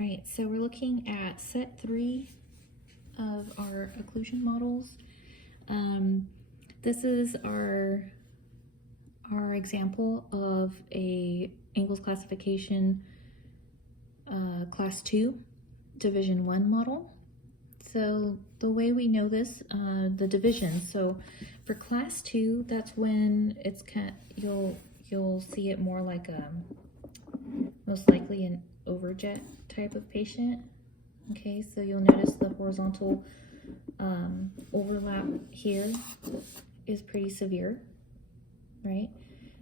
Right, so we're looking at set 3 of our occlusion models. This is our example of a Angles classification class 2 division 1 model. So the way we know this, the division, so for class 2, that's when it's you'll see it more like most likely an overjet type of patient. Okay, so you'll notice the horizontal overlap here is pretty severe, right?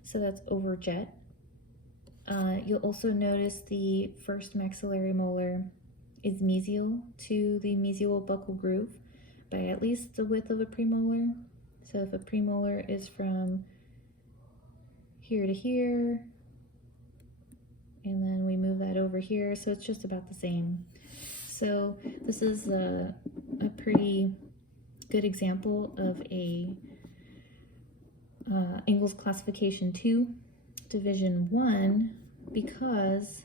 So that's overjet. You'll also notice the first maxillary molar is mesial to the mesial buccal groove by at least the width of a premolar. So if a premolar is from here to here, and then we move that over here, so it's just about the same. So this is a pretty good example of a Angles classification 2 division 1, because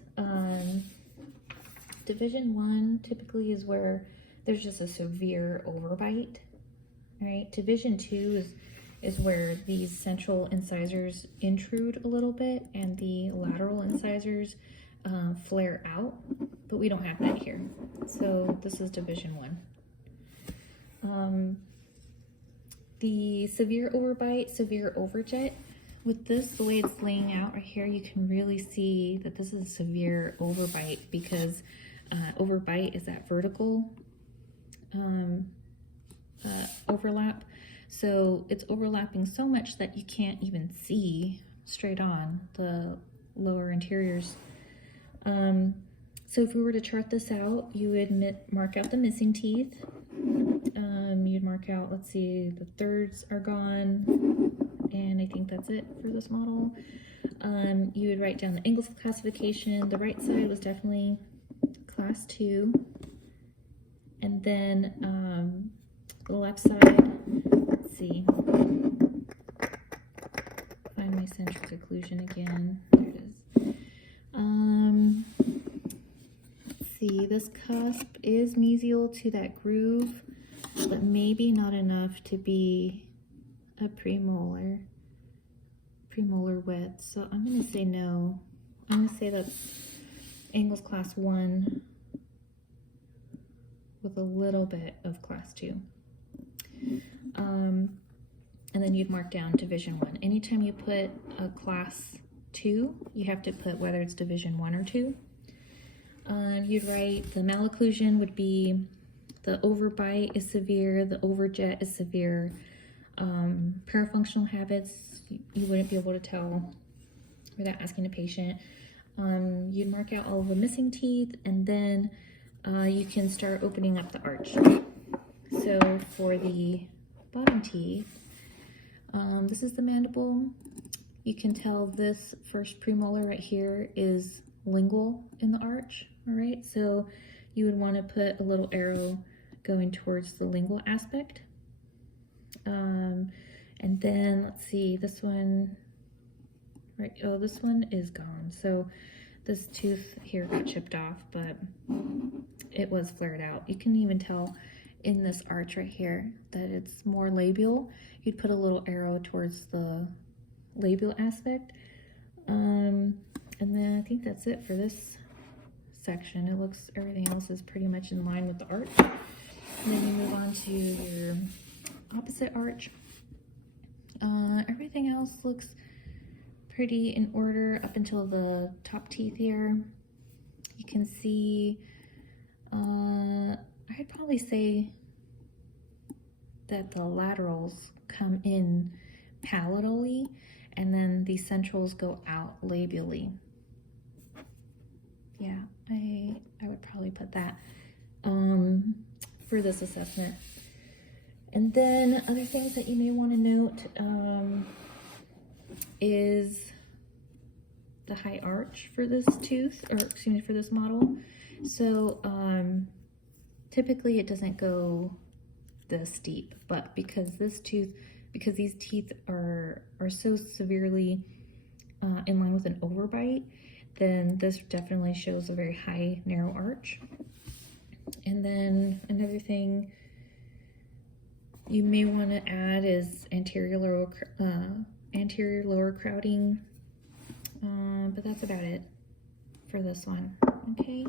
division 1 typically is where there's just a severe overbite, right? Division 2 is where these central incisors intrude a little bit and the lateral incisors flare out, but we don't have that here. So this is division 1. The severe overbite, severe overjet, with this, the way it's laying out right here, you can really see that this is a severe overbite, because overbite is that vertical overlap. So it's overlapping so much that you can't even see straight on the lower interiors. So if we were to chart this out, you would mark out the missing teeth. You'd mark out, let's see, the thirds are gone, and I think that's it for this model. You would write down the Angles classification. The right side was definitely class 2, and then the left side, let's see, find my centric occlusion again. There it is. Let's see, this cusp is mesial to that groove, but maybe not enough to be a premolar width. So I'm going to say no. I'm going to say that's Angles class 1 with a little bit of class 2. And then you'd mark down division 1. Anytime you put a class 2, you have to put whether it's division 1 or 2. You'd write the malocclusion would be the overbite is severe, the overjet is severe. Parafunctional habits, you wouldn't be able to tell without asking a patient. You'd mark out all of the missing teeth, and then you can start opening up the arch. So for the bottom teeth, this is the mandible. You can tell this first premolar right here is lingual in the arch, all right? So you would want to put a little arrow going towards the lingual aspect. And then let's see, this one, right? Oh, this one is gone. So this tooth here got chipped off, but it was flared out. You can even tell in this arch right here that it's more labial. You'd put a little arrow towards the labial aspect. And then I think that's it for this section. It looks, everything else is pretty much in line with the arch. And then you move on to your opposite arch. Everything else looks pretty in order up until the top teeth here. You can see, I'd probably say that the laterals come in palatally, and then the centrals go out labially. Yeah, I would probably put that for this assessment. And then other things that you may want to note is the high arch for this tooth, or excuse me, for this model. So typically it doesn't go this deep, but because these teeth are so severely in line with an overbite, then this definitely shows a very high narrow arch. And then another thing you may want to add is anterior lower crowding, but that's about it for this one. Okay,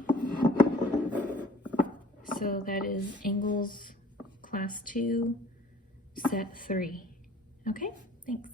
so that is Angles Class 2 Set 3. Okay, thanks.